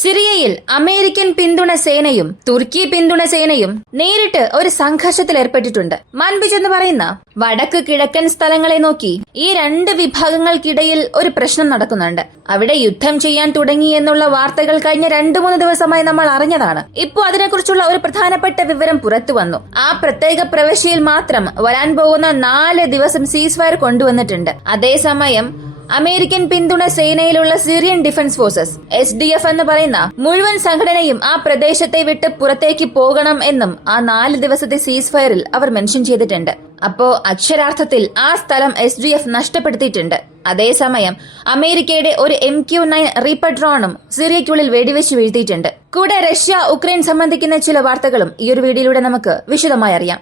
സിറിയയിൽ അമേരിക്കൻ പിന്തുണ സേനയും തുർക്കി പിന്തുണ സേനയും നേരിട്ട് ഒരു സംഘർഷത്തിൽ ഏർപ്പെട്ടിട്ടുണ്ട്. മൻബിജ് എന്ന് പറയുന്ന വടക്ക് കിഴക്കൻ സ്ഥലങ്ങളെ നോക്കി ഈ രണ്ട് വിഭാഗങ്ങൾക്കിടയിൽ ഒരു പ്രശ്നം നടക്കുന്നുണ്ട്. അവിടെ യുദ്ധം ചെയ്യാൻ തുടങ്ങി എന്നുള്ള വാർത്തകൾ കഴിഞ്ഞ 2-3 ദിവസമായി നമ്മൾ അറിഞ്ഞതാണ്. ഇപ്പോൾ അതിനെക്കുറിച്ചുള്ള ഒരു പ്രധാനപ്പെട്ട വിവരം പുറത്തു വന്നു. ആ പ്രത്യേക പ്രവിശ്യയിൽ മാത്രം വരാൻ പോകുന്ന 4 ദിവസം സീസ് ഫയർ കൊണ്ടുവന്നിട്ടുണ്ട്. അതേസമയം അമേരിക്കൻ പിന്തുണ സേനയിലുള്ള സിറിയൻ ഡിഫൻസ് ഫോഴ്സസ് SDF എന്ന് പറയുന്ന മുഴുവൻ സംഘടനയും ആ പ്രദേശത്തെ വിട്ട് പുറത്തേക്ക് പോകണം എന്നും ആ 4 ദിവസത്തെ സീസ് ഫയറിൽ അവർ മെൻഷൻ ചെയ്തിട്ടുണ്ട്. അപ്പോ അക്ഷരാർത്ഥത്തിൽ ആ സ്ഥലം SDF നഷ്ടപ്പെടുത്തിയിട്ടുണ്ട്. അതേസമയം അമേരിക്കയുടെ ഒരു MQ-9 റീപ്പർ ഡ്രോണും സിറിയയ്ക്കുള്ളിൽ വെടിവെച്ച് വീഴ്ത്തിയിട്ടുണ്ട്. കൂടെ റഷ്യ ഉക്രൈൻ സംബന്ധിക്കുന്ന ചില വാർത്തകളും ഈ ഒരു വീഡിയോയിലൂടെ നമുക്ക് വിശദമായി അറിയാം.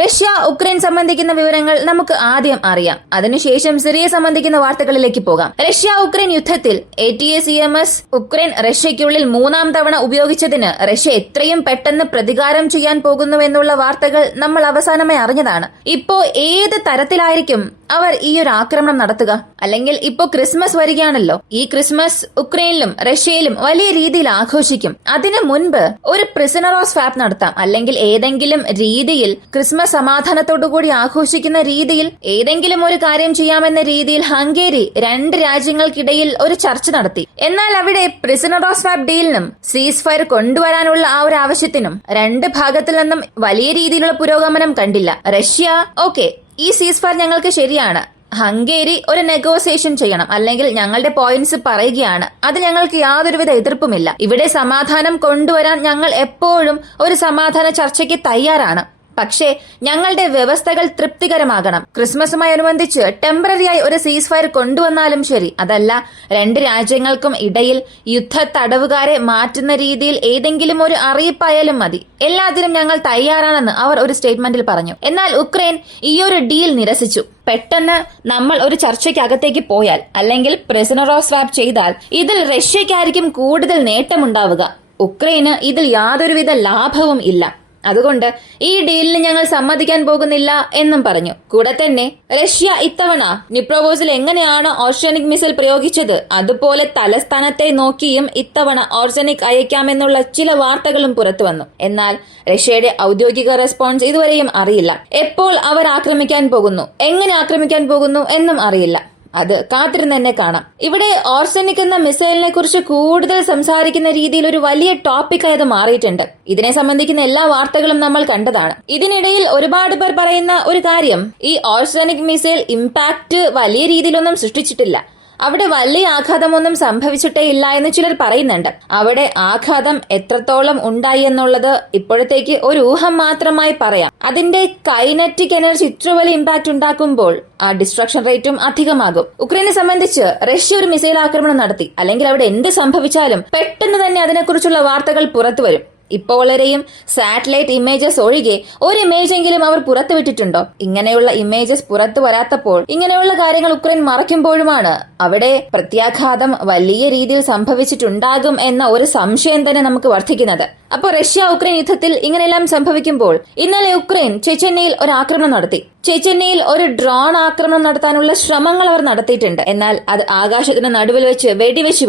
റഷ്യ ഉക്രൈൻ സംബന്ധിക്കുന്ന വിവരങ്ങൾ നമുക്ക് ആദ്യം അറിയാം. അതിനുശേഷം സിറിയ സംബന്ധിക്കുന്ന വാർത്തകളിലേക്ക് പോകാം. റഷ്യ ഉക്രൈൻ യുദ്ധത്തിൽ ATACMS ഉക്രൈൻ റഷ്യയ്ക്കുള്ളിൽ 3ാം തവണ ഉപയോഗിച്ചതിന് റഷ്യ എത്രയും പെട്ടെന്ന് പ്രതികാരം ചെയ്യാൻ പോകുന്നുവെന്നുള്ള വാർത്തകൾ നമ്മൾ അവസാനമായി അറിഞ്ഞതാണ്. ഇപ്പോ ഏത് തരത്തിലായിരിക്കും അവർ ഈ ഒരു ആക്രമണം നടത്തുക? അല്ലെങ്കിൽ ഇപ്പോ ക്രിസ്മസ് വരികയാണല്ലോ. ഈ ക്രിസ്മസ് ഉക്രൈനിലും റഷ്യയിലും വലിയ രീതിയിൽ ആഘോഷിക്കും. അതിനു മുൻപ് ഒരു പ്രിസണർ ഓഫ് സ്വാപ്പ് നടത്താം. അല്ലെങ്കിൽ ഏതെങ്കിലും രീതിയിൽ ക്രിസ്മസ് സമാധാനത്തോടുകൂടി ആഘോഷിക്കുന്ന രീതിയിൽ ഏതെങ്കിലും ഒരു കാര്യം ചെയ്യാമെന്ന രീതിയിൽ ഹംഗേരി 2 രാജ്യങ്ങൾക്കിടയിൽ ഒരു ചർച്ച നടത്തി. എന്നാൽ അവിടെ പ്രിസണർ ഓഫ് സ്വാപ്പ് ഡീലിനും സീസ് ഫയർ കൊണ്ടുവരാനുള്ള ആ ഒരു ആവശ്യത്തിനും 2 ഭാഗത്തിൽ നിന്നും വലിയ രീതിയിലുള്ള പുരോഗമനം കണ്ടില്ല. റഷ്യ ഓക്കെ, ഈ സീസ് ഫയർ ഞങ്ങൾക്ക് ശരിയാണ്, ഹംഗേരി ഒരു നെഗോസിയേഷൻ ചെയ്യണം, അല്ലെങ്കിൽ ഞങ്ങളുടെ പോയിന്റ്സ് പറയുകയാണ്, അത് ഞങ്ങൾക്ക് യാതൊരുവിധ എതിർപ്പുമില്ല, ഇവിടെ സമാധാനം കൊണ്ടുവരാൻ ഞങ്ങൾ എപ്പോഴും ഒരു സമാധാന ചർച്ചയ്ക്ക് തയ്യാറാണ്, പക്ഷേ ഞങ്ങളുടെ വ്യവസ്ഥകൾ തൃപ്തികരമാകണം. ക്രിസ്മസുമായി അനുബന്ധിച്ച് ടെമ്പററിയായി ഒരു സീസ് ഫയർ കൊണ്ടുവന്നാലും ശരി, അതല്ല 2 രാജ്യങ്ങൾക്കും ഇടയിൽ യുദ്ധ തടവുകാരെ മാറ്റുന്ന രീതിയിൽ ഏതെങ്കിലും ഒരു അറിയിപ്പായാലും മതി, എല്ലാത്തിനും ഞങ്ങൾ തയ്യാറാണെന്ന് അവർ ഒരു സ്റ്റേറ്റ്മെന്റിൽ പറഞ്ഞു. എന്നാൽ ഉക്രൈൻ ഈ ഒരു ഡീൽ നിരസിച്ചു. പെട്ടെന്ന് നമ്മൾ ഒരു ചർച്ചയ്ക്കകത്തേക്ക് പോയാൽ അല്ലെങ്കിൽ പ്രിസണർ ഓഫ് സ്വാപ്പ് ചെയ്താൽ ഇതിൽ റഷ്യയ്ക്കായിരിക്കും കൂടുതൽ നേട്ടമുണ്ടാവുക. ഉക്രൈന് ഇതിൽ യാതൊരുവിധ ലാഭവും ഇല്ല. അതുകൊണ്ട് ഈ ഡീലിന് ഞങ്ങൾ സമ്മതിക്കാൻ പോകുന്നില്ല എന്നും പറഞ്ഞു. കൂടെ തന്നെ റഷ്യ ഇത്തവണ നിപ്രോവോസിൽ എങ്ങനെയാണ് ഓർഷനിക് മിസൈൽ പ്രയോഗിച്ചത് അതുപോലെ തലസ്ഥാനത്തെ നോക്കിയും ഇത്തവണ ഓർഷനിക് അയക്കാമെന്നുള്ള ചില വാർത്തകളും പുറത്തു വന്നു. എന്നാൽ റഷ്യയുടെ ഔദ്യോഗിക റെസ്പോൺസ് ഇതുവരെയും അറിയില്ല. എപ്പോൾ അവർ ആക്രമിക്കാൻ പോകുന്നു, എങ്ങനെ ആക്രമിക്കാൻ പോകുന്നു എന്നും അറിയില്ല. അത് കാത്തിരുന്ന് തന്നെ കാണാം. ഇവിടെ ഓർസനിക് എന്ന മിസൈലിനെ കുറിച്ച് കൂടുതൽ സംസാരിക്കുന്ന രീതിയിൽ ഒരു വലിയ ടോപ്പിക്കായി അത് മാറിയിട്ടുണ്ട്. ഇതിനെ സംബന്ധിക്കുന്ന എല്ലാ വാർത്തകളും നമ്മൾ കണ്ടതാണ്. ഇതിനിടയിൽ ഒരുപാട് പേർ പറയുന്ന ഒരു കാര്യം, ഈ ഓർസനിക് മിസൈൽ ഇമ്പാക്ട് വലിയ രീതിയിലൊന്നും സൃഷ്ടിച്ചിട്ടില്ല, അവിടെ വലിയ ആഘാതമൊന്നും സംഭവിച്ചിട്ടേ ഇല്ല എന്ന് ചിലർ പറയുന്നുണ്ട്. അവിടെ ആഘാതം എത്രത്തോളം ഉണ്ടായി എന്നുള്ളത് ഇപ്പോഴത്തേക്ക് ഒരു ഊഹം മാത്രമായി പറയാം. അതിന്റെ കൈനറ്റിക് എനർജി ഇത്ര വലിയ ഇമ്പാക്ട് ഉണ്ടാക്കുമ്പോൾ ആ ഡിസ്ട്രക്ഷൻ റേറ്റും അധികമാകും. ഉക്രൈനെ സംബന്ധിച്ച് റഷ്യ ഒരു മിസൈൽ ആക്രമണം നടത്തി, അല്ലെങ്കിൽ അവിടെ എന്ത് സംഭവിച്ചാലും പെട്ടെന്ന് തന്നെ അതിനെക്കുറിച്ചുള്ള വാർത്തകൾ പുറത്തുവരും. ഇപ്പോൾ വരെയും സാറ്റലൈറ്റ് ഇമേജസ് ഒഴികെ ഒരു ഇമേജെങ്കിലും അവർ പുറത്തുവിട്ടിട്ടുണ്ടോ? ഇങ്ങനെയുള്ള ഇമേജസ് പുറത്തു വരാത്തപ്പോൾ ഇങ്ങനെയുള്ള കാര്യങ്ങൾ ഉക്രൈൻ മറയ്ക്കുമ്പോഴുമാണ് അവിടെ പ്രത്യാഘാതം വലിയ രീതിയിൽ സംഭവിച്ചിട്ടുണ്ടാകും എന്ന ഒരു സംശയം തന്നെ നമുക്ക് വർദ്ധിക്കുന്നത്. അപ്പോൾ റഷ്യ ഉക്രൈൻ യുദ്ധത്തിൽ ഇങ്ങനെയെല്ലാം സംഭവിക്കുമ്പോൾ ഇന്നലെ ഉക്രൈൻ ചെച്ചന്യയിൽ ഒരു ആക്രമണം നടത്തി. ചെച്ചന്യയിൽ ഒരു ഡ്രോൺ ആക്രമണം നടത്താനുള്ള ശ്രമങ്ങൾ അവർ നടത്തിയിട്ടുണ്ട്. എന്നാൽ അത് ആകാശത്തിന് നടുവിൽ വെച്ച് വെടിവെച്ച്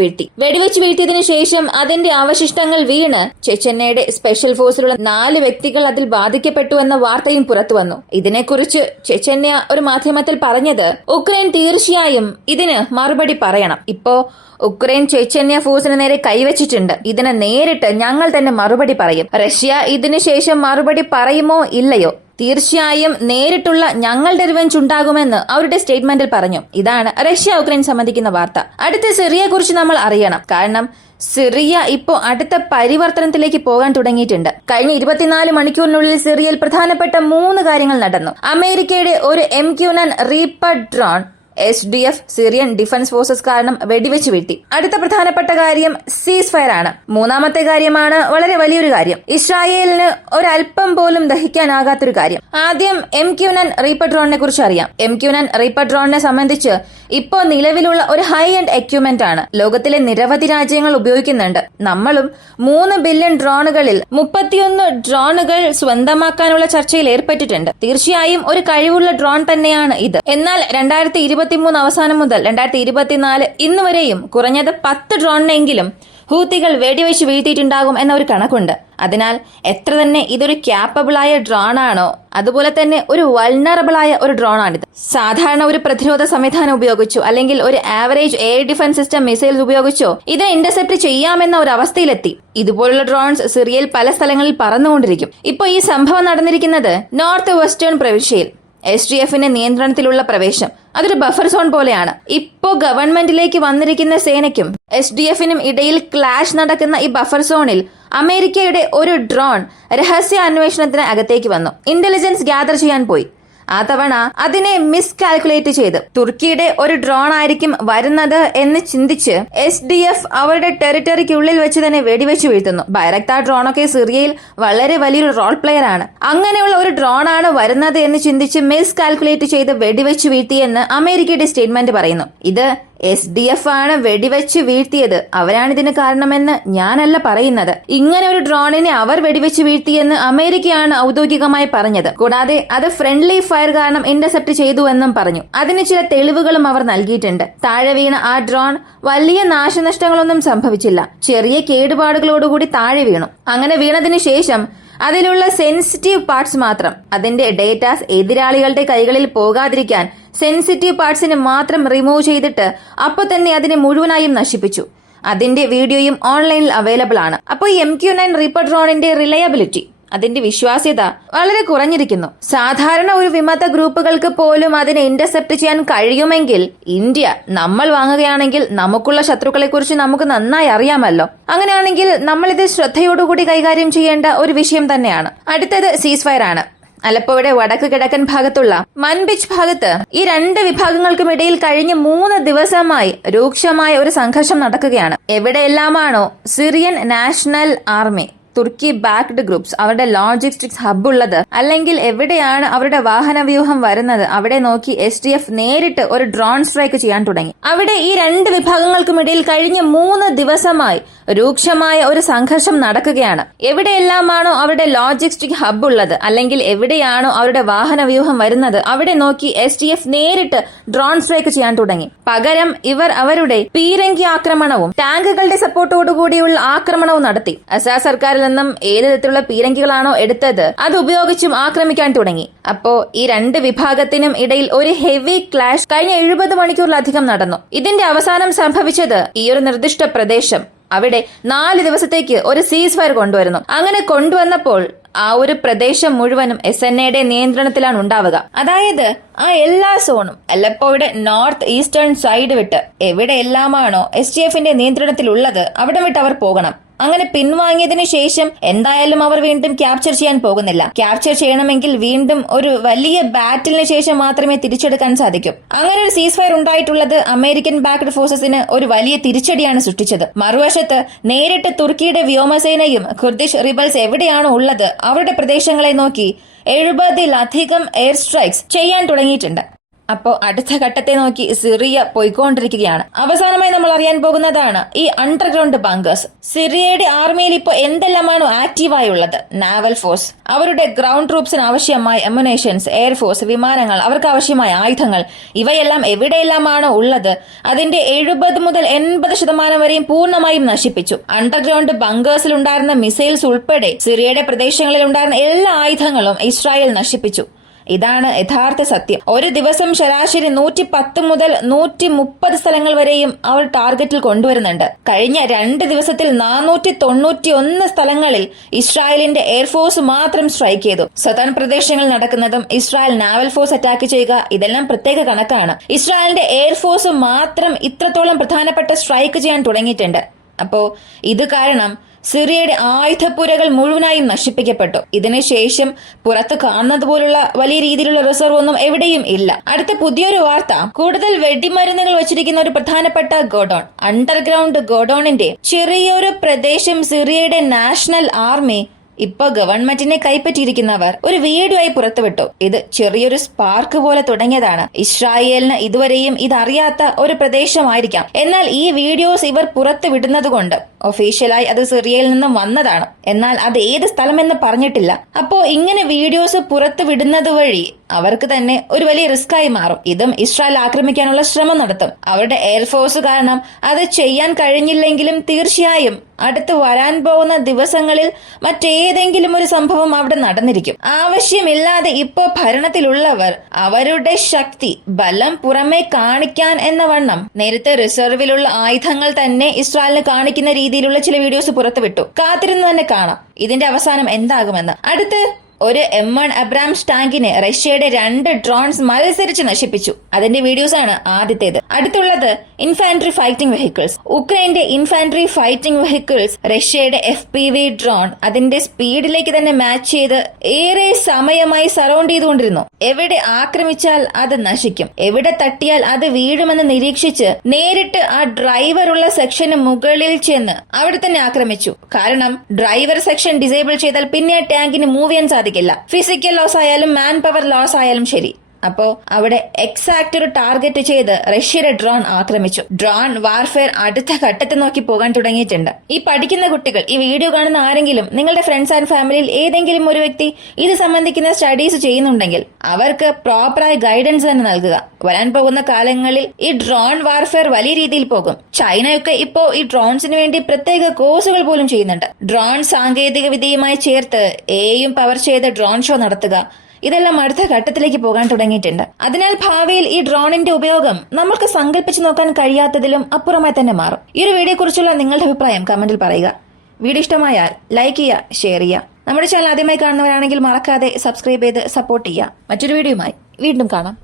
വീഴ്ത്തിയതിനു ശേഷം അതിന്റെ അവശിഷ്ടങ്ങൾ വീണ് ചെച്ചന്യയുടെ സ്പെഷ്യൽ ഫോഴ്സിലുള്ള 4 വ്യക്തികൾ അതിൽ ബാധിക്കപ്പെട്ടു എന്ന വാർത്തയും പുറത്തു വന്നു. ഇതിനെക്കുറിച്ച് ചെച്ചന്യ ഒരു മാധ്യമത്തിൽ പറഞ്ഞത്, ഉക്രൈൻ തീർച്ചയായും ഇതിന് മറുപടി പറയണം. ഇപ്പോ ഉക്രൈൻ ചെച്ചന്യ ഫോഴ്സിന് നേരെ കൈവച്ചിട്ടുണ്ട്. ഇതിന് നേരിട്ട് ഞങ്ങൾ തന്നെ മറുപടി പറയും. റഷ്യ ഇതിനു ശേഷം മറുപടി പറയുമോ ഇല്ലയോ, തീർച്ചയായും നേരിട്ടുള്ള ഞങ്ങളുടെ റിവെഞ്ച് ഉണ്ടാകുമെന്ന് അവരുടെ സ്റ്റേറ്റ്മെന്റിൽ പറഞ്ഞു. ഇതാണ് റഷ്യ ഉക്രൈൻ സംബന്ധിക്കുന്ന വാർത്ത. അടുത്ത സിറിയയെ കുറിച്ച് നമ്മൾ അറിയണം. കാരണം സിറിയ ഇപ്പോ അടുത്ത പരിവർത്തനത്തിലേക്ക് പോകാൻ തുടങ്ങിയിട്ടുണ്ട്. കഴിഞ്ഞ 24 മണിക്കൂറിനുള്ളിൽ സിറിയയിൽ പ്രധാനപ്പെട്ട 3 കാര്യങ്ങൾ നടന്നു. അമേരിക്കയുടെ ഒരു MQ-9 Reaper drone SDF Syrian defence forces കാരണം വെടിവെച്ച് വീഴ്ത്തി. അടുത്ത പ്രധാനപ്പെട്ട കാര്യം സീസ് ഫയർ ആണ്. മൂന്നാമത്തെ കാര്യമാണ് വളരെ വലിയൊരു കാര്യം, ഇസ്രായേലിന് ഒരല്പം പോലും ദഹിക്കാനാകാത്തൊരു കാര്യം. ആദ്യം MQ-9 റീപ്പർ ഡ്രോണിനെ കുറിച്ച് അറിയാം. MQ-9 റീപ്പർ ഡ്രോണിനെ സംബന്ധിച്ച് ഇപ്പോൾ നിലവിലുള്ള ഒരു ഹൈ എൻഡ് എക്യുപ്മെന്റ് ആണ്. ലോകത്തിലെ നിരവധി രാജ്യങ്ങൾ ഉപയോഗിക്കുന്നുണ്ട്. നമ്മളും 3 ബില്യൺ ഡ്രോണുകളിൽ 31 ഡ്രോണുകൾ സ്വന്തമാക്കാനുള്ള ചർച്ചയിൽ ഏർപ്പെട്ടിട്ടുണ്ട്. തീർച്ചയായും ഒരു കഴിവുള്ള ഡ്രോൺ തന്നെയാണ് ഇത്. എന്നാൽ 2023 അവസാനം മുതൽ 2024 ഇന്നുവരെയും കുറഞ്ഞത് 10 ഡ്രോണിനെങ്കിലും ഹൂത്തികൾ വെടിവെച്ച് വീഴ്ത്തിയിട്ടുണ്ടാകും എന്ന ഒരു കണക്കുണ്ട്. അതിനാൽ എത്ര തന്നെ ഇതൊരു ക്യാപ്പബിളായ ഡ്രോൺ ആണോ അതുപോലെ തന്നെ ഒരു വൾനറബിളായ ഒരു ഡ്രോൺ ആണിത്. സാധാരണ ഒരു പ്രതിരോധ സംവിധാനം ഉപയോഗിച്ചോ അല്ലെങ്കിൽ ഒരു average air defence system missiles ഉപയോഗിച്ചോ ഇതിനെ ഇന്റർസെപ്റ്റ് ചെയ്യാമെന്ന ഒരു അവസ്ഥയിലെത്തി. ഇതുപോലുള്ള ഡ്രോൺസ് സിറിയയിൽ പല സ്ഥലങ്ങളിൽ പറന്നുകൊണ്ടിരിക്കും. ഇപ്പോൾ ഈ സംഭവം നടന്നിരിക്കുന്നത് നോർത്ത് വെസ്റ്റേൺ പ്രവിശ്യയിൽ. SDFന്റെ നിയന്ത്രണത്തിലുള്ള പ്രവേശം അതൊരു ബഫർ സോൺ പോലെയാണ്. ഇപ്പോ ഗവൺമെന്റിലേക്ക് വന്നിരിക്കുന്ന സേനയ്ക്കും SDFനും ഇടയിൽ ക്ലാഷ് നടക്കുന്ന ഈ ബഫർ സോണിൽ അമേരിക്കയുടെ ഒരു ഡ്രോൺ രഹസ്യ അന്വേഷണത്തിന് അകത്തേക്ക് വന്നു. ഇന്റലിജൻസ് ഗ്യാദർ ചെയ്യാൻ പോയി. ആ തവണ അതിനെ മിസ്കാൽക്കുലേറ്റ് ചെയ്ത് തുർക്കിയുടെ ഒരു ഡ്രോൺ ആയിരിക്കും വരുന്നത് എന്ന് ചിന്തിച്ച് SDF അവരുടെ ടെറിട്ടറിക്കുള്ളിൽ വെച്ച് തന്നെ വെടിവെച്ച് വീഴ്ത്തുന്നു. ബൈറക്താർ ഡ്രോണൊക്കെ സിറിയയിൽ വളരെ വലിയൊരു റോൾ പ്ലെയർ ആണ്. അങ്ങനെയുള്ള ഒരു ഡ്രോൺ ആണ് വരുന്നത് എന്ന് ചിന്തിച്ച് മിസ്കാൽക്കുലേറ്റ് ചെയ്ത് വെടിവെച്ച് വീഴ്ത്തിയെന്ന് അമേരിക്കയുടെ സ്റ്റേറ്റ്മെന്റ് പറയുന്നു. ഇത് SDF ആണ് വെടിവെച്ച് വീഴ്ത്തിയത്, അവരാണ് ഇതിന് കാരണമെന്ന് ഞാനല്ല പറയുന്നത്. ഇങ്ങനെ ഒരു ഡ്രോണിനെ അവർ വെടിവെച്ച് വീഴ്ത്തിയെന്ന് അമേരിക്കയാണ് ഔദ്യോഗികമായി പറഞ്ഞത്. കൂടാതെ അത് ഫ്രണ്ട്ലി ഫയർ കാരണം ഇന്റർസെപ്റ്റ് ചെയ്തു എന്നും പറഞ്ഞു. അതിന് ചില തെളിവുകളും അവർ നൽകിയിട്ടുണ്ട്. താഴെ വീണ ആ ഡ്രോൺ വലിയ നാശനഷ്ടങ്ങളൊന്നും സംഭവിച്ചില്ല, ചെറിയ കേടുപാടുകളോടുകൂടി താഴെ വീണു. അങ്ങനെ വീണതിന് ശേഷം അതിലുള്ള സെൻസിറ്റീവ് പാർട്സ് മാത്രം, അതിന്റെ ഡേറ്റാസ് എതിരാളികളുടെ കൈകളിൽ പോകാതിരിക്കാൻ സെൻസിറ്റീവ് പാർട്സിന് മാത്രം റിമൂവ് ചെയ്തിട്ട് അപ്പൊ തന്നെ അതിനെ മുഴുവനായും നശിപ്പിച്ചു. അതിന്റെ വീഡിയോയും ഓൺലൈനിൽ അവൈലബിൾ ആണ്. അപ്പോൾ ഈ MQ-9 റീപ്പർ ഡ്രോണിന്റെ റിലയബിലിറ്റി, അതിന്റെ വിശ്വാസ്യത വളരെ കുറഞ്ഞിരിക്കുന്നു. സാധാരണ ഒരു വിമത ഗ്രൂപ്പുകൾക്ക് പോലും അതിനെ ഇന്റർസെപ്റ്റ് ചെയ്യാൻ കഴിയുമെങ്കിൽ ഇന്ത്യ നമ്മൾ വാങ്ങുകയാണെങ്കിൽ നമുക്കുള്ള ശത്രുക്കളെ കുറിച്ച് നമുക്ക് നന്നായി അറിയാമല്ലോ. അങ്ങനെയാണെങ്കിൽ നമ്മൾ ഇത് ശ്രദ്ധയോടുകൂടി കൈകാര്യം ചെയ്യേണ്ട ഒരു വിഷയം തന്നെയാണ്. അടുത്തത് സീസ് ഫയർ ആണ്. അലപ്പോയുടെ വടക്ക് കിഴക്കൻ ഭാഗത്തുള്ള മൻബിജ് ഭാഗത്ത് ഈ 2 വിഭാഗങ്ങൾക്കും ഇടയിൽ കഴിഞ്ഞ 3 ദിവസമായി രൂക്ഷമായ ഒരു സംഘർഷം നടക്കുകയാണ്. എവിടെയെല്ലാമാണോ സിറിയൻ നാഷണൽ ആർമി, തുർക്കി ബാക്ക്ഡ് ഗ്രൂപ്പ്സ് അവരുടെ ലോജിസ്റ്റിക്സ് ഹബ് ഉള്ളത്, അല്ലെങ്കിൽ എവിടെയാണ് അവരുടെ വാഹന വ്യൂഹം വരുന്നത്, അവിടെ നോക്കി SDF നേരിട്ട് ഒരു ഡ്രോൺ സ്ട്രൈക്ക് ചെയ്യാൻ തുടങ്ങി. അവിടെ ഈ 2 വിഭാഗങ്ങൾക്കുമിടയിൽ കഴിഞ്ഞ 3 ദിവസമായി രൂക്ഷമായ ഒരു സംഘർഷം നടക്കുകയാണ്. എവിടെയെല്ലാമാണോ അവരുടെ ലോജിസ്റ്റിക് ഹബ് ഉള്ളത്, അല്ലെങ്കിൽ എവിടെയാണോ അവരുടെ വാഹന വ്യൂഹം വരുന്നത്, അവിടെ നോക്കി SDF നേരിട്ട് ഡ്രോൺ സ്ട്രൈക്ക് ചെയ്യാൻ തുടങ്ങി. പകരം ഇവർ അവരുടെ പീരങ്കി ആക്രമണവും ടാങ്കുകളുടെ സപ്പോർട്ടോടുകൂടിയുള്ള ആക്രമണവും നടത്തി. അസാദ് സർക്കാരിൽ നിന്നും ഏത് തരത്തിലുള്ള പീരങ്കികളാണോ എടുത്തത് അത് ഉപയോഗിച്ചും ആക്രമിക്കാൻ തുടങ്ങി. അപ്പോ ഈ 2 വിഭാഗത്തിനും ഇടയിൽ ഒരു ഹെവി ക്ലാഷ് കഴിഞ്ഞ 70 മണിക്കൂറിലധികം നടന്നു. ഇതിന്റെ അവസാനം സംഭവിച്ചത് ഈ ഒരു നിർദ്ദിഷ്ട പ്രദേശം അവിടെ 4 ദിവസത്തേക്ക് ഒരു സീസ് ഫയർ കൊണ്ടുവരുന്നു. അങ്ങനെ കൊണ്ടുവന്നപ്പോൾ ആ ഒരു പ്രദേശം മുഴുവനും SNAയുടെ നിയന്ത്രണത്തിലാണ് ഉണ്ടാവുക. അതായത് ആ എല്ലാ സോണും അലപ്പോയുടെ നോർത്ത് ഈസ്റ്റേൺ സൈഡ് വിട്ട് എവിടെയെല്ലാമാണോ SDFന്റെ നിയന്ത്രണത്തിലുള്ളത് അവിടെ വിട്ട് അവർ പോകണം. അങ്ങനെ പിൻവാങ്ങിയതിനു ശേഷം എന്തായാലും അവർ വീണ്ടും ക്യാപ്ചർ ചെയ്യാൻ പോകുന്നില്ല. ക്യാപ്ചർ ചെയ്യണമെങ്കിൽ വീണ്ടും ഒരു വലിയ ബാറ്റിലിന് ശേഷം മാത്രമേ തിരിച്ചെടുക്കാൻ സാധിക്കൂ. അങ്ങനെ ഒരു സീസ് ഫയർ ഉണ്ടായിട്ടുള്ളത് അമേരിക്കൻ ബാക്ക്ഡ് ഫോഴ്സസിന് ഒരു വലിയ തിരിച്ചടിയാണ് സൃഷ്ടിച്ചത്. മറുവശത്ത് നേരിട്ട് തുർക്കിയുടെ വ്യോമസേനയും കുർദിഷ് റിബൽസ് എവിടെയാണോ ഉള്ളത് അവരുടെ പ്രദേശങ്ങളെ നോക്കി 70-ലധികം എയർ സ്ട്രൈക്സ് ചെയ്യാൻ തുടങ്ങിയിട്ടുണ്ട്. അപ്പോ അടുത്ത ഘട്ടത്തെ നോക്കി സിറിയ പോയിക്കൊണ്ടിരിക്കുകയാണ്. അവസാനമായി നമ്മൾ അറിയാൻ പോകുന്നതാണ് ഈ അണ്ടർഗ്രൗണ്ട് ബങ്കേഴ്സ്. സിറിയയുടെ ആർമിയിൽ ഇപ്പോൾ എന്തെല്ലാമാണോ ആക്റ്റീവായി ഉള്ളത്, നാവൽ ഫോഴ്സ്, അവരുടെ ഗ്രൗണ്ട് ട്രൂപ്സിന് ആവശ്യമായ എമുനേഷൻസ്, എയർഫോഴ്സ്, വിമാനങ്ങൾ, അവർക്ക് ആവശ്യമായ ആയുധങ്ങൾ, ഇവയെല്ലാം എവിടെയെല്ലാമാണോ ഉള്ളത് അതിന്റെ 70 മുതൽ 80% വരെയും പൂർണ്ണമായും നശിപ്പിച്ചു. അണ്ടർഗ്രൗണ്ട് ബങ്കേഴ്സിൽ ഉണ്ടായിരുന്ന മിസൈൽസ് ഉൾപ്പെടെ സിറിയയുടെ പ്രദേശങ്ങളിൽ ഉണ്ടായിരുന്ന എല്ലാ ആയുധങ്ങളും ഇസ്രായേൽ നശിപ്പിച്ചു. ഇതാണ് യഥാർത്ഥ സത്യം. ഒരു ദിവസം ശരാശരി 110 മുതൽ 130 സ്ഥലങ്ങൾ വരെയും അവർ ടാർഗറ്റിൽ കൊണ്ടുവരുന്നുണ്ട്. കഴിഞ്ഞ 2 ദിവസത്തിൽ 491 സ്ഥലങ്ങളിൽ ഇസ്രായേലിന്റെ എയർഫോഴ്സ് മാത്രം സ്ട്രൈക്ക് ചെയ്തു. സദാൻ പ്രദേശങ്ങളിൽ നടക്കുന്നതും ഇസ്രായേൽ നാവൽ ഫോഴ്സ് അറ്റാക്ക് ചെയ്യുക, ഇതെല്ലാം പ്രത്യേക കണക്കാണ്. ഇസ്രായേലിന്റെ എയർഫോഴ്സ് മാത്രം ഇത്രത്തോളം പ്രധാനപ്പെട്ട സ്ട്രൈക്ക് ചെയ്യാൻ തുടങ്ങിയിട്ടുണ്ട്. അപ്പോ ഇത് കാരണം സിറിയയുടെ ആയുധപ്പുരകൾ മുഴുവനായും നശിപ്പിക്കപ്പെട്ടു. ഇതിനുശേഷം പുറത്ത് കാണുന്നത് പോലുള്ള വലിയ രീതിയിലുള്ള റിസർവ് ഒന്നും എവിടെയും ഇല്ല. അടുത്ത പുതിയൊരു വാർത്ത, കൂടുതൽ വെടിമരുന്നുകൾ വച്ചിരിക്കുന്ന ഒരു പ്രധാനപ്പെട്ട ഗോഡൌൺ, അണ്ടർഗ്രൗണ്ട് ഗോഡൌണിന്റെ ചെറിയൊരു പ്രദേശം സിറിയയുടെ നാഷണൽ ആർമി ഇപ്പൊ ഗവൺമെന്റിനെ കൈപ്പറ്റിയിരിക്കുന്നവർ ഒരു വീഡിയോയായി പുറത്തുവിട്ടു. ഇത് ചെറിയൊരു സ്പാർക്ക് പോലെ തുടങ്ങിയതാണ്. ഇസ്രായേലിന് ഇതുവരെയും ഇതറിയാത്ത ഒരു പ്രദേശമായിരിക്കാം. എന്നാൽ ഈ വീഡിയോസ് ഇവർ പുറത്തു വിടുന്നതുകൊണ്ട് ഒഫീഷ്യലായി അത് സിറിയയിൽ നിന്നും വന്നതാണ്. എന്നാൽ അത് ഏത് സ്ഥലമെന്ന് പറഞ്ഞിട്ടില്ല. അപ്പോ ഇങ്ങനെ വീഡിയോസ് പുറത്തു വിടുന്നത് വഴി അവർക്ക് തന്നെ ഒരു വലിയ റിസ്ക് ആയി മാറും. ഇതും ഇസ്രായേൽ ആക്രമിക്കാനുള്ള ശ്രമം നടത്തും. അവരുടെ എയർഫോഴ്സ് കാരണം അത് ചെയ്യാൻ കഴിഞ്ഞില്ലെങ്കിലും തീർച്ചയായും അടുത്ത് വരാൻ പോകുന്ന ദിവസങ്ങളിൽ മറ്റേതെങ്കിലും ഒരു സംഭവം അവിടെ നടന്നിരിക്കും. ആവശ്യമില്ലാതെ ഇപ്പോ ഭരണത്തിലുള്ളവർ അവരുടെ ശക്തി ബലം പുറമെ കാണിക്കാൻ എന്ന വണ്ണം നേരത്തെ റിസർവിലുള്ള ആയുധങ്ങൾ തന്നെ ഇസ്രായേലിന് കാണിക്കുന്ന രീതിയിലുള്ള ചില വീഡിയോസ് പുറത്തുവിട്ടു. കാത്തിരുന്ന് തന്നെ കാണാം ഇതിന്റെ അവസാനം എന്താകുമെന്ന്. അടുത്ത് ഒരു M1 അബ്രാംസ് ടാങ്കിനെ റഷ്യയുടെ 2 ഡ്രോൺസ് മത്സരിച്ച് നശിപ്പിച്ചു. അതിന്റെ വീഡിയോസ് ആണ് ആദ്യത്തേത്. അടുത്തുള്ളത് ഇൻഫാൻട്രി ഫൈറ്റിംഗ് വെഹിക്കിൾസ്. ഉക്രൈന്റെ ഇൻഫാൻട്രി ഫൈറ്റിംഗ് വെഹിക്കിൾസ് റഷ്യയുടെ FPV ഡ്രോൺ അതിന്റെ സ്പീഡിലേക്ക് തന്നെ മാച്ച് ചെയ്ത് ഏറെ സമയമായി സറൗണ്ട് ചെയ്തുകൊണ്ടിരുന്നു. എവിടെ ആക്രമിച്ചാൽ അത് നശിക്കും, എവിടെ തട്ടിയാൽ അത് വീഴുമെന്ന് നിരീക്ഷിച്ച് നേരിട്ട് ആ ഡ്രൈവറുള്ള സെക്ഷന് മുകളിൽ ചെന്ന് അവിടെ തന്നെ ആക്രമിച്ചു. കാരണം ഡ്രൈവർ സെക്ഷൻ ഡിസേബിൾ ചെയ്താൽ പിന്നെ ആ ടാങ്കിന് മൂവ് ചെയ്യാൻ സാധിക്കില്ല. ഫിസിക്കൽ ലോസ് ആയാലും മാൻ പവർ ലോസ് ആയാലും ശരി. അപ്പോ അവിടെ എക്സാക്ട് ഒരു ടാർഗറ്റ് ചെയ്ത് റഷ്യയുടെ ഡ്രോൺ ആക്രമിച്ചു. ഡ്രോൺ വാർഫെയർ അടുത്ത ഘട്ടത്തിൽ നോക്കി പോകാൻ തുടങ്ങിയിട്ടുണ്ട്. ഈ പഠിക്കുന്ന കുട്ടികൾ, ഈ വീഡിയോ കാണുന്ന ആരെങ്കിലും നിങ്ങളുടെ ഫ്രണ്ട്സ് ആൻഡ് ഫാമിലിയിൽ ഏതെങ്കിലും ഒരു വ്യക്തി ഇത് സംബന്ധിക്കുന്ന സ്റ്റഡീസ് ചെയ്യുന്നുണ്ടെങ്കിൽ അവർക്ക് പ്രോപ്പറായ ഗൈഡൻസ് തന്നെ നൽകുക. വരാൻ പോകുന്ന കാലങ്ങളിൽ ഈ ഡ്രോൺ വാർഫെയർ വലിയ രീതിയിൽ പോകും. ചൈനയൊക്കെ ഇപ്പോ ഈ ഡ്രോൺസിന് വേണ്ടി പ്രത്യേക കോഴ്സുകൾ പോലും ചെയ്യുന്നുണ്ട്. ഡ്രോൺ സാങ്കേതിക വിദ്യയുമായി ചേർത്ത് AI പവർ ചെയ്ത ഡ്രോൺ ഷോ നടത്തുക, ഇതെല്ലാം അടുത്ത ഘട്ടത്തിലേക്ക് പോകാൻ തുടങ്ങിയിട്ടുണ്ട്. അതിനാൽ ഭാവിയിൽ ഈ ഡ്രോണിന്റെ ഉപയോഗം നമുക്ക് സങ്കല്പിച്ചു നോക്കാൻ കഴിയാത്തതിലും അപ്പുറമായി തന്നെ മാറും. ഈ ഒരു വീഡിയോയെ കുറിച്ചുള്ള നിങ്ങളുടെ അഭിപ്രായം കമന്റിൽ പറയുക. വീഡിയോ ഇഷ്ടമായാൽ ലൈക്ക് ചെയ്യുക, ഷെയർ ചെയ്യുക. നമ്മുടെ ചാനൽ ആദ്യമായി കാണുന്നവരാണെങ്കിൽ മറക്കാതെ സബ്സ്ക്രൈബ് ചെയ്ത് സപ്പോർട്ട് ചെയ്യുക. മറ്റൊരു വീഡിയോയുമായി വീണ്ടും കാണാം.